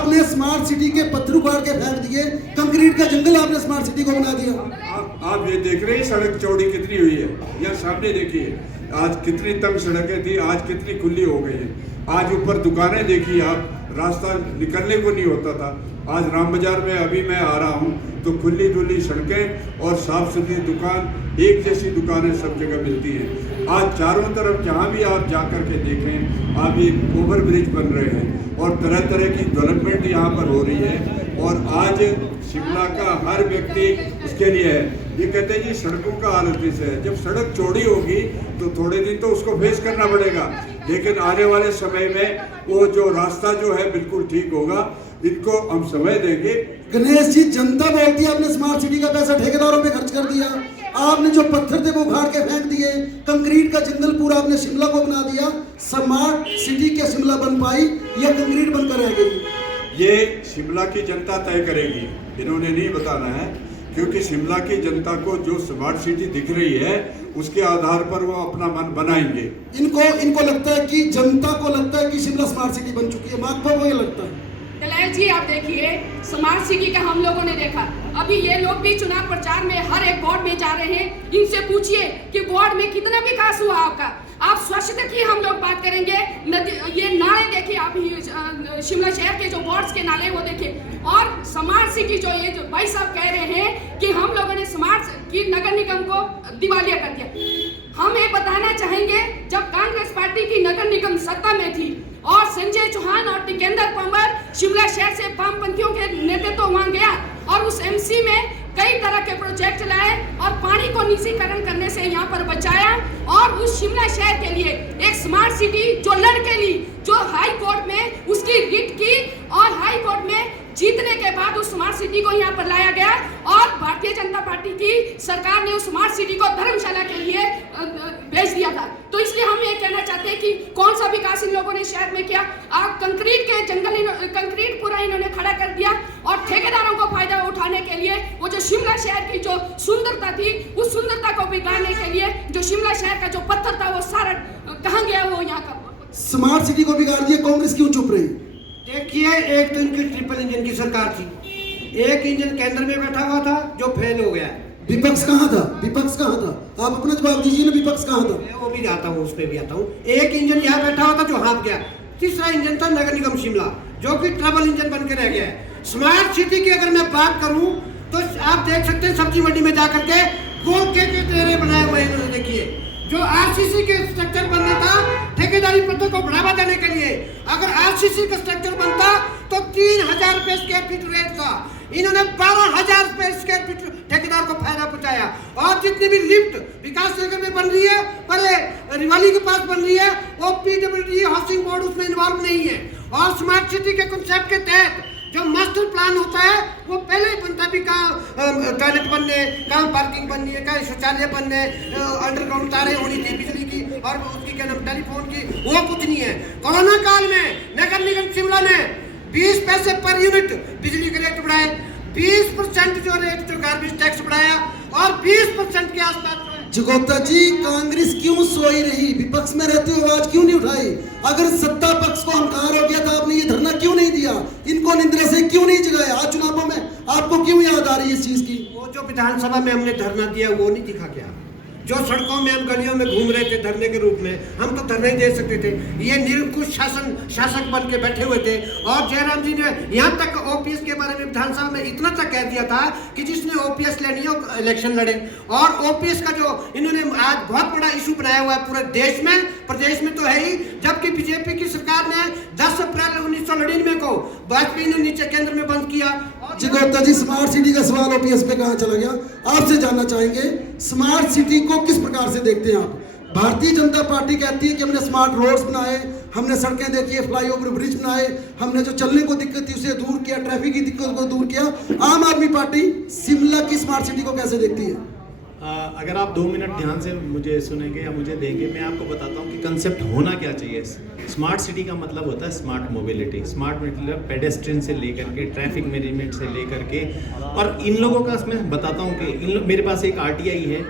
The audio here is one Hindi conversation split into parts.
आपने स्मार्ट सिटी के पत्थर उखाड़ के फेंक दिए, कंक्रीट का जंगल आपने स्मार्ट सिटी को बना दिया। आप ये देख रहे हैं सड़क चौड़ी कितनी हुई है, यहाँ सामने देखिए आज कितनी तंग सड़कें थी, आज कितनी खुली हो गई है। आज ऊपर दुकानें देखिए आप, रास्ता निकलने को नहीं होता था। आज राम बाजार में अभी मैं आ रहा हूँ तो खुली डुली सड़कें और साफ सुथरी दुकान, एक जैसी दुकानें सब जगह मिलती हैं। आज चारों तरफ जहाँ भी आप जा कर के देखें, आप ये ओवर ब्रिज बन रहे हैं और तरह तरह की डेवलपमेंट यहाँ पर हो रही है। और आज शिमला का हर व्यक्ति इसके लिए है। ये कहते हैं जी सड़कों का हाल किस है, जब सड़क चौड़ी होगी तो थोड़े दिन तो उसको फेस करना पड़ेगा, लेकिन आने वाले समय में वो जो रास्ता जो है बिल्कुल ठीक होगा। इनको हम समय देंगे। गणेश जी, जनता बोलती है आपने स्मार्ट सिटी का पैसा ठेकेदारों पे खर्च कर दिया, आपने जो पत्थर थे वो उखाड़ के फेंक दिए, कंक्रीट का जंगल पूरा आपने शिमला को बना दिया। स्मार्ट सिटी क्या शिमला बन पाई या कंक्रीट बनकर रह गई? ये शिमला की जनता तय करेगी, इन्होंने नहीं बताना है, क्योंकि शिमला की जनता को जो स्मार्ट सिटी दिख रही है उसके आधार पर वो अपना मन बनाएंगे। इनको लगता है कि जनता को लगता है कि शिमला स्मार्ट सिटी बन चुकी है, माकपा को ये लगता है। कलैर जी आप देखिए, स्मार्ट सिटी का हम लोगों ने देखा, अभी ये लोग भी चुनाव प्रचार में हर एक वार्ड में जा रहे हैं। इनसे पूछिए कि वार्ड में कितना विकास हुआ आपका। आप स्वच्छता की हम लोग बात करेंगे, ये नाले देखिए, आप शिमला शहर के जो वार्ड्स के नाले वो देखिए। और स्मार्ट सिटी जो ये जो भाई साहब कह रहे हैं कि हम लोगों ने स्मार्ट की नगर निगम को दिवालिया कर दिया। हम ये बताना चाहेंगे, जब कांग्रेस पार्टी की नगर निगम सत्ता में थी और संजय चौहान और टिकेंद्र पंवर शिमला शहर से वामपंथियों के नेतृत्व वहां गया और उस एमसी में कई तरह के प्रोजेक्ट लाए और पानी को निजीकरण करने से यहाँ पर बचाया। और उस शिमला शहर के लिए एक स्मार्ट सिटी जो लड़के ली, जो हाई कोर्ट में उसकी रिट की और हाई कोर्ट में जीतने के बाद उस स्मार्ट सिटी को यहाँ पर लाया गया और भारतीय जनता पार्टी की सरकार ने उस स्मार्ट सिटी को धर्मशाला के लिए भेज दिया था। तो इसलिए हम ये कहना चाहते हैं कि कौन सा विकास इन लोगों ने शहर में किया। कंक्रीट के जंगल, कंक्रीट पूरा इन्होंने खड़ा कर दिया और ठेकेदारों को फायदा उठाने के लिए वो जो शिमला शहर की जो सुंदरता थी उस सुंदरता को बिगाड़ने के लिए जो शिमला शहर का जो पत्थर था वो सारा कहाँ गया, वो यहाँ का स्मार्ट सिटी को बिगाड़ दिया। कांग्रेस क्यों चुप रही? देखिए, एक तो इनकी ट्रिपल इंजन की सरकार थी, एक इंजन केंद्र में बैठा हुआ था जो फेल हो गया। विपक्ष कहाँ था? विपक्ष कहाँ था? आप अपना जवाब दीजिए ना, विपक्ष कहाँ था? मैं वो भी आता हूँ, उस पर भी आता हूँ। एक इंजन यहाँ बैठा हुआ था जो हाँफ गया। तीसरा इंजन था नगर निगम शिमला, जो कि ट्रबल इंजन बन के रह गया है। स्मार्ट सिटी की अगर मैं बात करूँ तो आप देख सकते हैं सब्जी मंडी में जाकर के गोल के टेरे बनाए हुए हैं। देखिए, जो आरसीसी के स्ट्रक्चर बनना था ठेकेदारी पद्धति को बढ़ावा देने के लिए, अगर आरसीसी का स्ट्रक्चर बनता तो 3000 रुपए स्क्वायर फीट रेट था। इन्होंने 12,000 रुपए स्क्वायर फीट ठेकेदार को फायदा पहुंचाया। और जितनी भी लिफ्ट विकास नगर में बन रही है, पहले रिवाली के पास बन रही है, वो पीडब्ल्यूडी हाउसिंग बोर्ड उसमें इन्वॉल्व नहीं है। और स्मार्ट सिटी के कॉन्सेप्ट के तहत जो मास्टर प्लान होता है वो पहले ही बनता भी, कहाँ टॉयलेट बनने, कहाँ पार्किंग बननी है, कहाँ शौचालय बनने, अंडरग्राउंड तारें होनी थी बिजली की और उसकी क्या नाम टेलीफोन की, वो कुछ नहीं है। कोरोना काल में नगर निगम शिमला ने 20 पैसे पर यूनिट बिजली के रेट बढ़ाए, 20% जो रेट जो गार्बेज टैक्स बढ़ाया और 20% के आसपास। जगोता जी, कांग्रेस क्यों सोई रही? विपक्ष में रहते हुए आवाज क्यों नहीं उठाई? अगर सत्ता पक्ष को अहंकार हो गया था, आपने ये धरना क्यों नहीं दिया? इनको निंद्रा से क्यों नहीं जगाया? आज चुनावों में आपको क्यों याद आ रही है इस चीज की? वो जो विधानसभा में हमने धरना दिया वो नहीं दिखा क्या? जो सड़कों में हम गलियों में घूम रहे थे धरने के रूप में, हम तो धरना ही दे सकते थे। ये निरंकुश शासक बन के बैठे हुए थे। और जयराम जी ने यहाँ तक ओपीएस के बारे में विधानसभा में इतना तक कह दिया था कि जिसने ओपीएस लेनी हो इलेक्शन लड़े। और ओपीएस का जो इन्होंने आज बहुत बड़ा इशू बनाया हुआ है पूरे देश में, प्रदेश में तो है ही, जबकि बीजेपी की सरकार ने 10 अप्रैल 1999 को वाजपेयी ने नीचे केंद्र में बंद किया। जगोता जी, स्मार्ट सिटी का सवाल ओपीएस पे कहाँ चला गया? आपसे जानना चाहेंगे, स्मार्ट सिटी को किस प्रकार से देखते हैं आप? भारतीय जनता पार्टी कहती है कि हमने स्मार्ट रोड्स बनाए, हमने सड़कें देखी है, फ्लाईओवर ब्रिज बनाए, हमने जो चलने को दिक्कत थी उसे दूर किया, ट्रैफिक की दिक्कत को दूर किया। आम आदमी पार्टी शिमला की स्मार्ट सिटी को कैसे देखती है? अगर आप 2 मिनट ध्यान से मुझे सुनेंगे या मुझे देंगे, मैं आपको बताता हूँ कि कंसेप्ट होना क्या चाहिए। स्मार्ट सिटी का मतलब होता है स्मार्ट मोबिलिटी। स्मार्ट मतलब पेडेस्ट्रियन से लेकर के ट्रैफिक मैनेजमेंट से लेकर के, और इन लोगों का मैं बताता हूँ कि मेरे पास एक आरटीआई है,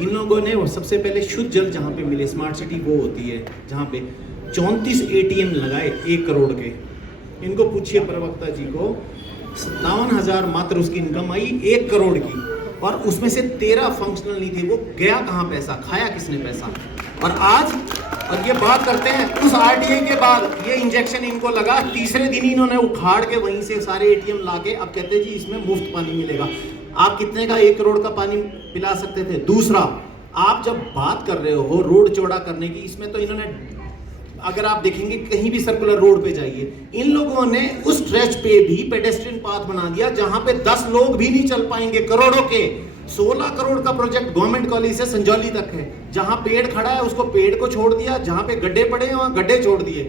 इन लोगों ने वो सबसे पहले शुद्ध जल जहाँ पे मिले, स्मार्ट सिटी वो होती है जहाँ पे 34 ATM लगाए 1 करोड़ के, इनको पूछिए प्रवक्ता जी को, 57,000 मात्र उसकी इनकम आई 1 करोड़ की, और उसमें से 13 फंक्शनल नहीं थे। वो गया कहाँ पैसा, खाया किसने पैसा? और आज और ये बात करते हैं उस आरटीआई के बाद ये इंजेक्शन इनको लगा, तीसरे दिन ही इन्होंने उखाड़ के वहीं से सारे एटीएम लाके अब कहते हैं जी इसमें मुफ्त पानी मिलेगा। आप कितने का 1 करोड़ का पानी पिला सकते थे? दूसरा, आप जब बात कर रहे हो रोड चौड़ा करने की, इसमें तो इन्होंने, अगर आप देखेंगे कहीं भी सर्कुलर रोड पे जाइए, इन लोगों ने उस स्ट्रेच पे भी पेडेस्ट्रियन पाथ बना दिया जहां पे 10 लोग भी नहीं चल पाएंगे। करोड़ों के 16 करोड़ का प्रोजेक्ट गवर्नमेंट कॉलेज से संजौली तक है। जहां पेड़ खड़ा है उसको पेड़ को छोड़ दिया, जहां पे गड्ढे पड़े हैं वहां गड्ढे छोड़ दिए।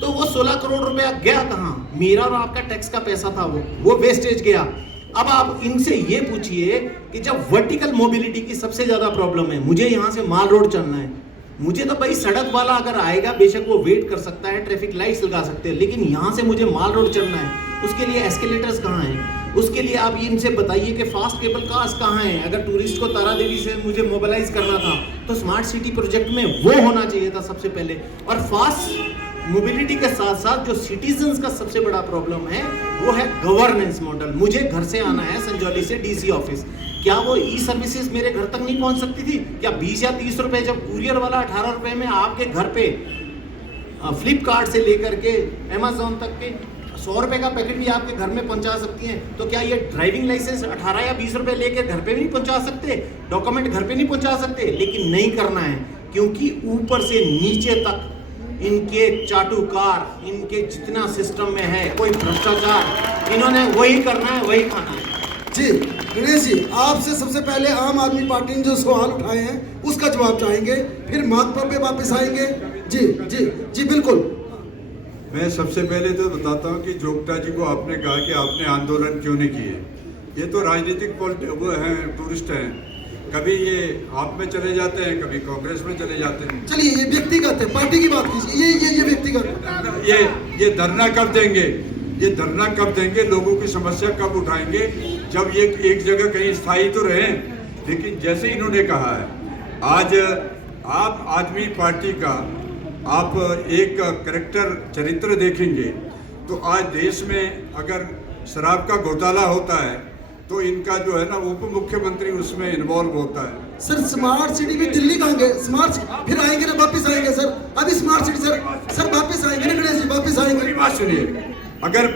तो वो 16 करोड़ रुपया गया कहां? मेरा और आपका टैक्स का पैसा था, वो वेस्टेज गया। अब आप इनसे ये पूछिए कि जब वर्टिकल मोबिलिटी की सबसे ज्यादा प्रॉब्लम है, मुझे यहाँ से माल रोड चलना है, मुझे तो भाई सड़क वाला अगर आएगा बेशक वो वेट कर सकता है, ट्रैफिक लाइट्स लगा सकते हैं, लेकिन यहाँ से मुझे माल रोड चलना है, उसके लिए एस्केलेटर्स कहाँ हैं? उसके लिए आप इनसे बताइए कि फास्ट केबल कार्स कहाँ हैं? अगर टूरिस्ट को तारा देवी से मुझे मोबिलाइज करना था तो स्मार्ट सिटी प्रोजेक्ट में वो होना चाहिए था सबसे पहले। और फास्ट मोबिलिटी के साथ साथ जो सिटीजन्स का सबसे बड़ा प्रॉब्लम है वो है गवर्नेंस मॉडल। मुझे घर से आना है संजौली से डीसी ऑफिस, क्या वो ई सर्विसेज मेरे घर तक नहीं पहुंच सकती थी? क्या 20 या 30 रुपए जब कुरियर वाला 18 रुपए में आपके घर पे फ्लिपकार्ट से लेकर के अमेजोन तक के 100 रुपए का पैकेट भी आपके घर में पहुंचा सकती हैं, तो क्या ये ड्राइविंग लाइसेंस 18 या 20 रुपए लेके घर पे नहीं पहुंचा सकते? डॉक्यूमेंट घर पे नहीं पहुंचा सकते? लेकिन नहीं करना है, क्योंकि ऊपर से नीचे तक इनके चाटुकार, इनके जितना सिस्टम में है कोई भ्रष्टाचार, इन्होंने वही करना है, वही खाना है। जी गणेश जी, आपसे सबसे पहले आम आदमी पार्टी ने जो सवाल उठाए हैं उसका जवाब चाहेंगे, फिर महत्व पे वापस आएंगे। जी जी जी बिल्कुल। मैं सबसे पहले तो बताता हूँ कि जोगटा जी को आपने कहा कि आपने आंदोलन क्यों नहीं किए। ये तो राजनीतिक वो हैं, टूरिस्ट हैं, कभी ये आप में चले जाते हैं, कभी कांग्रेस में चले जाते हैं। चलिए ये व्यक्तिगत है, पार्टी की बात कीजिए, ये व्यक्तिगत। ये धरना कब देंगे? ये धरना कब देंगे? लोगों की समस्या कब उठाएंगे? जब ये एक जगह कहीं स्थायी तो रहे। लेकिन जैसे इन्होंने कहा है, आज आप आदमी पार्टी का आप एक करेक्टर चरित्र देखेंगे तो आज देश में अगर शराब का घोटाला होता है तो इनका जो है ना उप मुख्यमंत्री उसमें इन्वॉल्व होता है। सर स्मार्ट सिटी में दिल्ली कहाँ गए? स्मार्ट फिर आएंगे ना, वापस आएंगे सर। अभी स्मार्ट सिटी सर वापस आएंगे ना गणेश जी, वापस आएंगे। मेरी बात सुनिए, अगर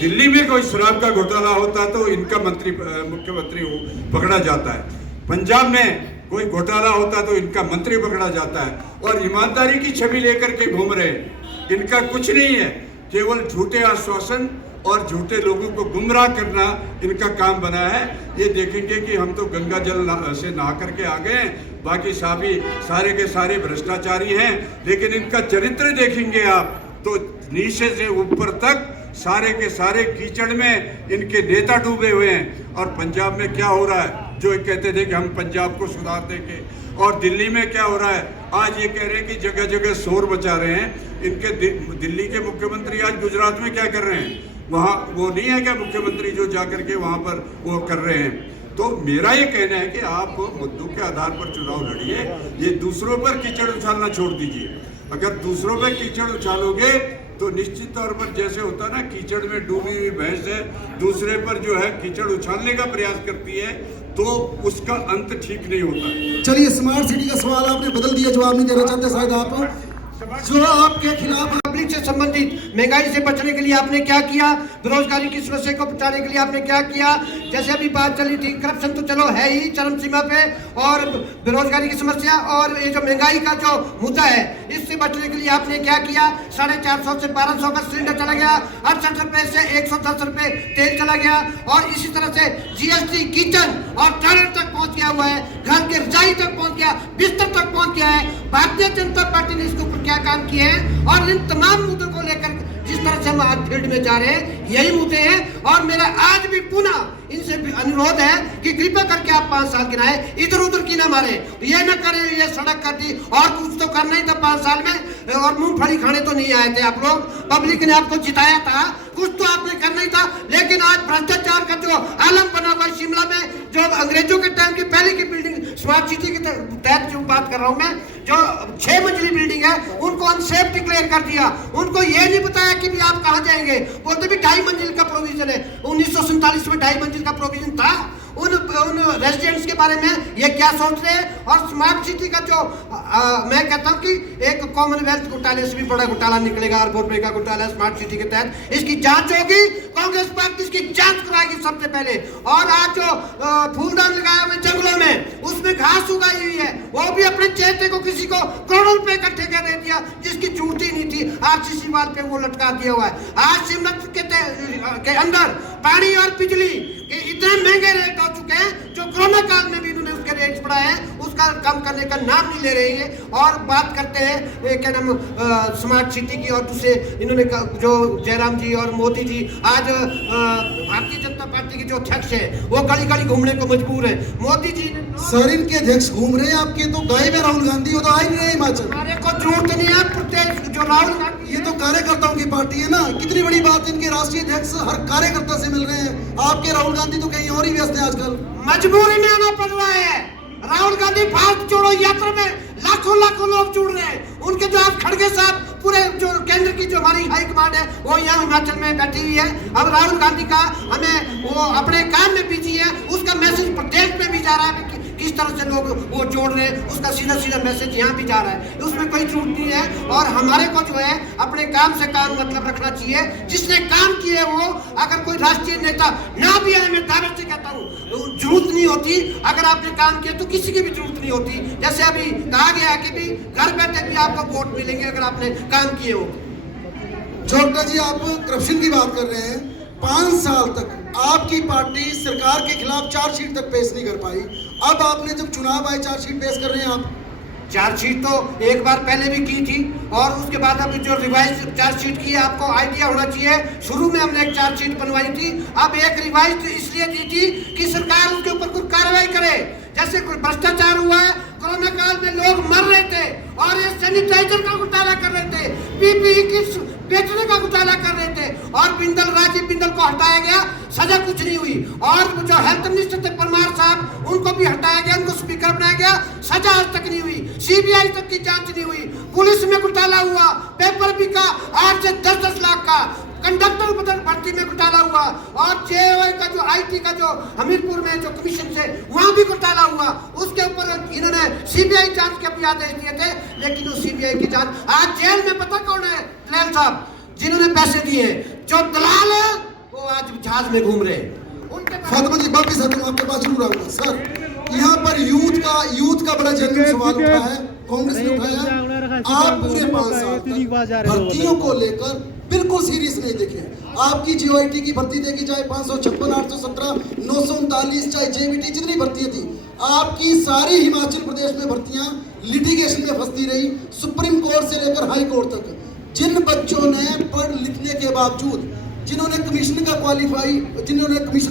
दिल्ली में कोई शराब का घोटाला होता है तो इनका मुख्यमंत्री पकड़ा जाता है। पंजाब में कोई घोटाला होता है तो इनका मंत्री पकड़ा जाता है। और ईमानदारी की छवि लेकर के घूम रहे हैं। इनका कुछ नहीं है, केवल झूठे आश्वासन और झूठे लोगों को गुमराह करना इनका काम बना है। ये देखेंगे कि हम तो गंगा जल से नहा करके आ गए हैं, बाकी सारे के सारे भ्रष्टाचारी हैं। लेकिन इनका चरित्र देखेंगे आप तो नीचे से ऊपर तक सारे के सारे कीचड़ में इनके नेता डूबे हुए हैं। और पंजाब में क्या हो रहा है, जो कहते थे कि हम पंजाब को सुधार देंगे, और दिल्ली में क्या हो रहा है, आज ये कह रहे हैं कि जगह जगह शोर मचा रहे हैं। इनके दिल्ली के मुख्यमंत्री आज गुजरात में क्या कर रहे हैं? वहाँ वो नहीं है क्या मुख्यमंत्री जो जा करके वहाँ पर वो कर रहे हैं? तो मेरा ये कहना है कि आप मुद्दों के आधार पर चुनाव लड़िए, ये दूसरों पर कीचड़ उछालना छोड़ दीजिए। अगर दूसरों पर कीचड़ उछालोगे तो निश्चित तौर पर जैसे होता ना, कीचड़ में डूबी हुई भैंस है, दूसरे पर जो है कीचड़ उछालने का प्रयास करती है, तो उसका अंत ठीक नहीं होता। चलिए स्मार्ट सिटी का सवाल आपने बदल दिया, जवाब नहीं देना चाहते शायद आप। जो आपके खिलाफ पब्लिक से संबंधित महंगाई से बचने के लिए आपने क्या किया, बेरोजगारी की समस्या को बचाने के लिए आपने क्या किया? जैसे अभी बात चली थी, करप्शन तो चलो है ही चरम सीमा पे, और बेरोजगारी की समस्या और ये जो महंगाई का जो मुद्दा है, इससे बचने के लिए आपने क्या किया? 450 से 1200 का सिलेंडर चला गया, 68 रुपए से 110 रुपए तेल चला गया, और इसी तरह से जीएसटी किचन और टॉयलेट तक पहुंच गया हुआ है, घर के रजाई तक पहुंच गया, बिस्तर तक पहुंच गया है। भारतीय जनता पार्टी ने इसके ऊपर क्या काम किए हैं? और इन तमाम मुद्दों को लेकर जिस तरह से हम आज फील्ड में जा रहे हैं, यही मुद्दे हैं। और मेरा आज भी पुनः इनसे भी अनुरोध है कि कृपया करके आप 5 साल गिनाए, इधर उधर की ना मारे, ये ना करें ये सड़क कर दी, और कुछ तो करना ही था 5 साल में, और मूंगफली खाने तो नहीं आए थे आप लोग, पब्लिक ने आपको जिताया था, कुछ तो आपने करना ही था। लेकिन आज भ्रष्टाचार का जो आलम बना हुआ शिमला में, जो अंग्रेजों के टाइम की पहले की बिल्डिंग स्मार्ट सिटी के तहत जो बात कर रहा हूं मैं, जो 6 मंजिली बिल्डिंग है उनको अनसेफ डिक्लेयर कर दिया। उनको ये नहीं बताया कि भी आप कहाँ जाएंगे, बोलते भी 2.5 मंजिल का प्रोविजन है। 1947 में 2.5 मंजिल का प्रोविजन था। उन रेजिडेंट्स के बारे में ये क्या सोच रहे हैं। और स्मार्ट सिटी का जो मैं कहता हूँ कि एक कॉमनवेल्थ घोटाले से भी बड़ा घोटाला निकलेगा, अरबों रुपए का घोटाला स्मार्ट सिटी के तहत। इसकी जांच होगी, कांग्रेस पार्टी इसकी जांच कराएगी सबसे पहले। और आज जो फूलदान लगाया हुए जंगलों में, उसमें घास उगाई हुई है, वो भी अपने चेहरे को किसी को करोड़ों रुपए इकट्ठे कर दे दिया, जिसकी जरूरत ही नहीं थी। आरसीसी वाल पे वो लटका दिया हुआ है। आज शिमला के अंदर पानी और बिजली के इतने महंगे रेट हो चुके हैं, जो कोरोना काल में भी इन्होंने उसके रेट्स बढ़ाए हैं, उसका कम करने का नाम नहीं ले रहे हैं। और बात करते हैं क्या नाम स्मार्ट सिटी की, और दूसरे इन्होंने जो जयराम जी और मोदी जी आज भारतीय जनता पार्टी के जो अध्यक्ष है वो गली गली घूमने को मजबूर है। मोदी जी सर इनके अध्यक्ष घूम रहे हैं, आपके तो गायब है राहुल गांधी, वो तो आ ही नहीं रहे हिमाचल। हमारे को जरूरत नहीं है प्रत्येक जो राहुल गांधी, ये तो कार्यकर्ताओं की पार्टी है ना। कितनी बड़ी बात, इनके राष्ट्रीय अध्यक्ष हर कार्यकर्ता से मिल रहे हैं। आपके राहुल गांधी तो कहीं और ही व्यस्त है आजकल। मजबूरी में आना पड़ रहा है। राहुल गांधी भारत जोड़ो यात्रा में लाखों लाखों लोग जुड़ रहे हैं। उनके जो आज खड़गे साहब, पूरे जो केंद्र की जो हमारी हाई कमांड है वो यहाँ हिमाचल में बैठी हुई है। अब राहुल गांधी का हमें वो अपने काम में बिजी है, उसका मैसेज प्रदेश में भी जा रहा है कि किस तरह से लोग वो जोड़ रहे हैं, उसका सीधा सीधा मैसेज यहाँ भी जा रहा है। उसमें कोई छूट नहीं है। और हमारे को जो है अपने काम से काम मतलब रखना चाहिए। जिसने काम किए वो, अगर कोई राष्ट्रीय नेता ना भी आए, मैं दावे से कहता हूँ जरूरत नहीं होती। अगर आपने काम किया तो किसी की भी जरूरत नहीं होती। जैसे अभी कहा गया है कि भी घर बैठे भी आपको वोट मिलेंगे अगर आपने काम किए हो। चोपड़ा जी, आप करप्शन की बात कर रहे हैं। 5 साल तक आपकी पार्टी सरकार के खिलाफ चार्जशीट तक पेश नहीं कर पाई। अब आपने जब चुनाव आए, चार्जशीट पेश कर रहे हैं आप। चार्जशीट तो एक बार पहले भी की थी, और उसके बाद अभी जो रिवाइज चार्जशीट की है, आपको आइडिया होना चाहिए, शुरू में हमने एक चार्जशीट बनवाई थी, अब एक रिवाइज इसलिए दी थी कि सरकार उसके ऊपर कुछ कार्रवाई करे। जैसे कोई भ्रष्टाचार हुआ है, कोरोना काल में लोग मर रहे थे और ये सैनिटाइजर का घोटाला कर रहे थे, पीपीई किट्स बेचने का घोटाला कर रहे थे, और बिंदल, राजीव बिंदल को हटाया गया, सजा कुछ नहीं हुई। और जो हेल्थ मिनिस्टर थे परमार साहब, उनको भी हटाया गया, उनको स्पीकर बनाया गया, सजा आज तक नहीं हुई। सीबीआई तक की जांच नहीं हुई। पुलिस में घोटाला हुआ, पेपर बिका 8 से 10-10 लाख का। कंडक्टर भर्ती में घोटाला हुआ, और जेओए का जो आईटी का जो हमीरपुर में जो कमीशन से वहां भी घोटाला हुआ। उसके ऊपर इन्होंने सीबीआई जांच के भी आदेश दिए थे, लेकिन उस सीबीआई की जांच, आज जेल में पता कौन है? दलाल साहब, जिन्होंने पैसे दिए। जो दलाल है वो आज जहाज में घूम रहे हैं। उनके फातिमा जी, वापिस आते हैं, आपके पास जरूर आऊंगा। सर, यहाँ पर यूथ का बड़ा जेन्युइन सवाल उठा है, कांग्रेस ने उठाया। आप पूरे 5 साल तक भर्तियों को लेकर बिल्कुल सीरियस नहीं देखे। आपकी जीओआईटी की भर्ती देखी जाए 556, 817, 939, चाहे जेबीटी, जितनी भर्तियां थी, आपकी सारी हिमाचल प्रदेश में भर्तियां लिटिगेशन में फंसती रही, सुप्रीम कोर्ट से लेकर हाई कोर्ट तक। जिन बच्चों ने पढ़ लिखने के बावजूद, जिन्होंने कमीशन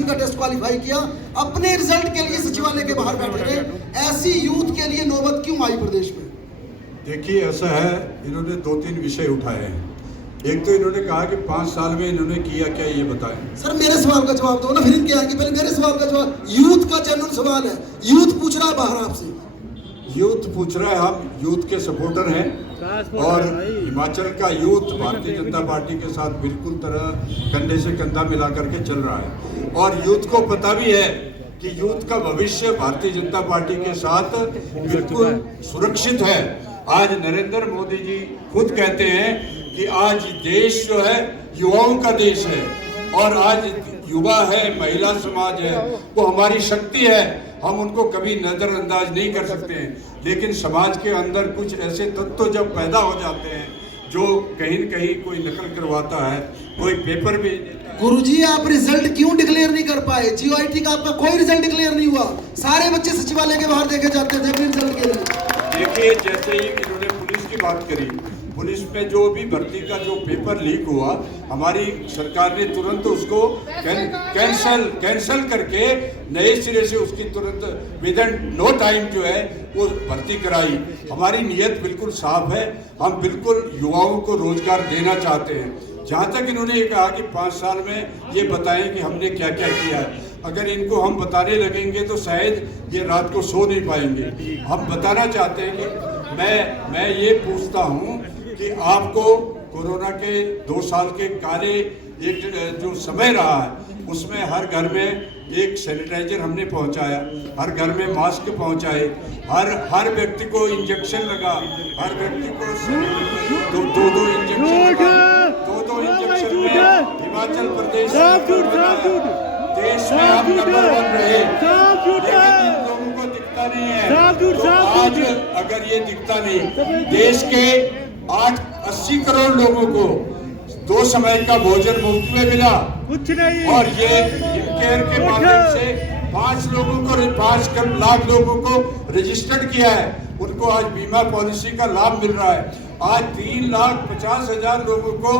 का टेस्ट क्वालिफाई किया, अपने रिजल्ट के लिए सचिवालय के बाहर बैठे रहे, ऐसी यूथ के लिए नौबत क्यों आई प्रदेश में? देखिए, ऐसा है, इन्होंने 2-3 विषय उठाए हैं। एक तो इन्होंने कहा कि 5 साल में इन्होंने किया क्या, ये बताएं। सर, मेरे सवाल का जवाब दो ना, फिर इनके आएंगे। पहले मेरे सवाल का जवाब। यूथ का जेन्युइन सवाल है, यूथ पूछ रहा है बाहर आपसे। यूथ पूछ रहा है, हम यूथ के सपोर्टर हैं, और हिमाचल का यूथ भारतीय जनता पार्टी के साथ बिल्कुल तरह कंधे से कंधा मिला करके चल रहा है। और यूथ को पता भी है कि यूथ का भविष्य भारतीय जनता पार्टी के साथ बिल्कुल सुरक्षित है। आज नरेंद्र मोदी जी खुद कहते हैं कि आज देश जो है युवाओं का देश है, और आज युवा है, महिला समाज है, वो हमारी शक्ति है। हम उनको कभी नजरअंदाज नहीं कर सकते हैं। लेकिन समाज के अंदर कुछ ऐसे तत्व जब पैदा हो जाते हैं, जो कहीं न कहीं कोई नकल करवाता है, कोई पेपर भी। गुरुजी, आप रिजल्ट क्यों डिक्लेयर नहीं कर पाए? जीओआईटी का आपका कोई रिजल्ट डिक्लेयर नहीं हुआ। सारे बच्चे सचिवालय के बाहर देखे जाते थे अपने रिजल्ट के लिए। देखिए, जैसे ही इन्होंने पुलिस की बात करी, पुलिस में जो भी भर्ती का जो पेपर लीक हुआ, हमारी सरकार ने तुरंत उसको कैंसल करके नए सिरे से उसकी तुरंत विदिन नो टाइम जो है वो भर्ती कराई। हमारी नीयत बिल्कुल साफ है, हम बिल्कुल युवाओं को रोजगार देना चाहते हैं। जहाँ तक इन्होंने ये कहा कि 5 साल में ये बताएं कि हमने क्या क्या किया है, अगर इनको हम बताने लगेंगे तो शायद ये रात को सो नहीं पाएंगे। हम बताना चाहते हैं कि मैं ये पूछता हूँ कि आपको कोरोना के 2 साल के काले एक जो समय रहा है उसमें हर घर में एक सैनिटाइजर हमने पहुंचाया, हर घर में मास्क पहुंचाए, हर व्यक्ति को इंजेक्शन लगा, हर व्यक्ति को दो इंजेक्शन लगा। 2 इंजेक्शन में हिमाचल प्रदेश देश में आप नंबर 1 रहे, लेकिन इन लोगों को दिखता नहीं है। तो आज अगर ये दिखता नहीं, देश के 80 करोड़ लोगों को 2 समय का भोजन मुफ्त में मिला, कुछ नहीं, और ये केयर के माध्यम से 5 लाख लोगों को रजिस्टर्ड किया है, उनको आज बीमा पॉलिसी का लाभ मिल रहा है। आज 3,50,000 लोगों को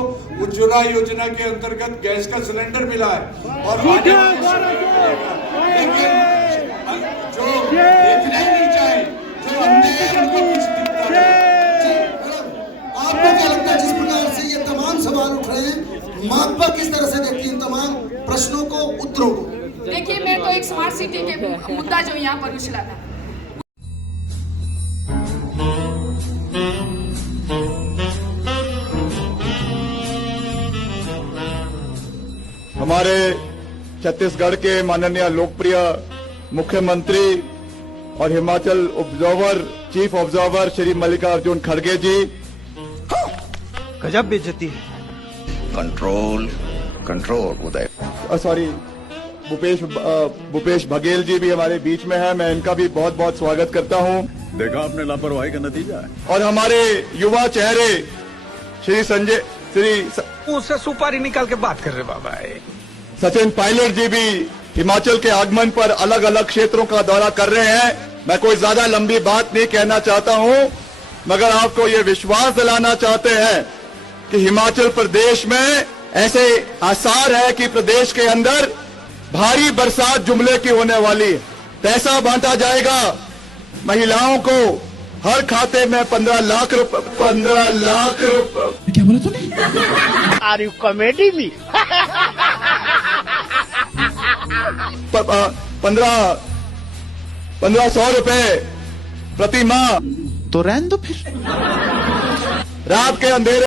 उज्ज्वला योजना के अंतर्गत गैस का सिलेंडर मिला है, और आने वाले समय में मिलेगा। लेकिन जो देखना ही नहीं चाहे, जो अंधे हैं, उनको कुछ दिखता नहीं। आपको क्या लगता है जिस प्रकार से ये तमाम सवाल उठ रहे हैं, माकपा किस तरह से देखती है इन तमाम प्रश्नों को, उत्तरों को? देखिए, मैं तो एक स्मार्ट सिटी के मुद्दा जो यहाँ पर उछला था, हमारे छत्तीसगढ़ के माननीय लोकप्रिय मुख्यमंत्री और Himachal observer chief observer Shri Mallikarjun खड़गे जी, गजब बेइज्जती है। कंट्रोल कंट्रोल उदय, सॉरी भूपेश बघेल जी भी हमारे बीच में है, मैं इनका भी बहुत बहुत स्वागत करता हूं। देखा आपने लापरवाही का नतीजा है। और हमारे युवा चेहरे उससे सुपारी निकाल के बात कर रहे बाबा। सचिन पायलट जी भी हिमाचल के आगमन पर अलग अलग क्षेत्रों का दौरा कर रहे हैं। मैं कोई ज्यादा लंबी बात नहीं कहना चाहता हूं, मगर आपको ये विश्वास दिलाना चाहते हैं कि हिमाचल प्रदेश में ऐसे आसार है कि प्रदेश के अंदर भारी बरसात जुमले की होने वाली है। पैसा बांटा जाएगा, महिलाओं को हर खाते में 15 लाख रुपए। क्या बोला तूने? आर यू कॉमेडी मी? 1500 रुपए प्रति माह। तो रहने दो फिर। रात के अंधेरे